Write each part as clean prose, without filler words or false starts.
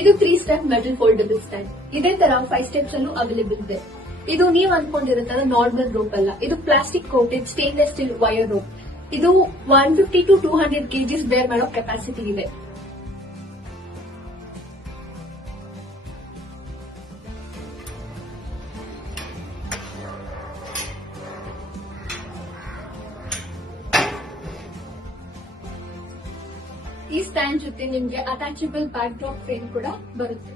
ಇದು 3 step metal foldable stand. ಇದೇ ತರ 5 ಸ್ಟೆಪ್ಸ್ ಅಲ್ಲೂ ಅವೈಲೇಬಲ್ ಇದೆ. ಇದು ನೀವ್ ಅನ್ಕೊಂಡಿರೋ ನಾರ್ಮಲ್ ರೋಪ್ ಅಲ್ಲ, ಇದು plastic coated stainless steel wire rope. ಇದು 150 to 200 kgs ಬೇರ್ ಮಾಡೋ ಕೆಪಾಸಿಟಿ ಇದೆ. ಈ ಸ್ಟ್ಯಾಂಡ್ ಜೊತೆ ನಿಮ್ಗೆ ಅಟ್ಯಾಚಬಲ್ ಬ್ಯಾಕ್ ಡ್ರಾಪ್ ಫ್ರೇಮ್ ಕೂಡ ಬರುತ್ತೆ.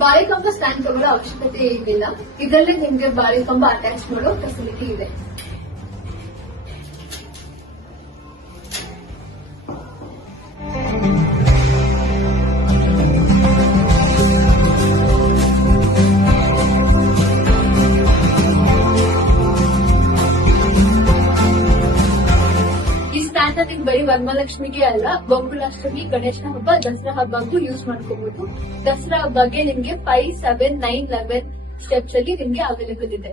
ಬಾಳೆಕಂಬ ಸ್ಟ್ಯಾಂಡ್ ತಗೊಳ್ಳೋ ಅವಶ್ಯಕತೆ ಏನಿಲ್ಲ. ಇದರಲ್ಲೇ ನಿಮ್ಗೆ ಬಾಳೆಕಂಬ ಅಟ್ಯಾಚ್ ಮಾಡೋ ಫೆಸಿಲಿಟಿ ಇದೆ. ನೀವು ಬರೀ ವರಮಹಾಲಕ್ಷ್ಮಿಗೆ ಅಲ್ಲ, ಗೋಕುಲಾಷ್ಟಮಿ, ಗಣೇಶ ಹಬ್ಬ, ದಸರಾ ಹಬ್ಬಕ್ಕೂ ಯೂಸ್ ಮಾಡ್ಕೋಬಹುದು. ದಸರಾ ಹಬ್ಬಗೆ ನಿಮ್ಗೆ 5, 7, 9, 11 ಸ್ಟೆಪ್ಸ್ ಅಲ್ಲಿ ನಿಮ್ಗೆ ಅವೈಲೇಬಲ್ ಇದೆ.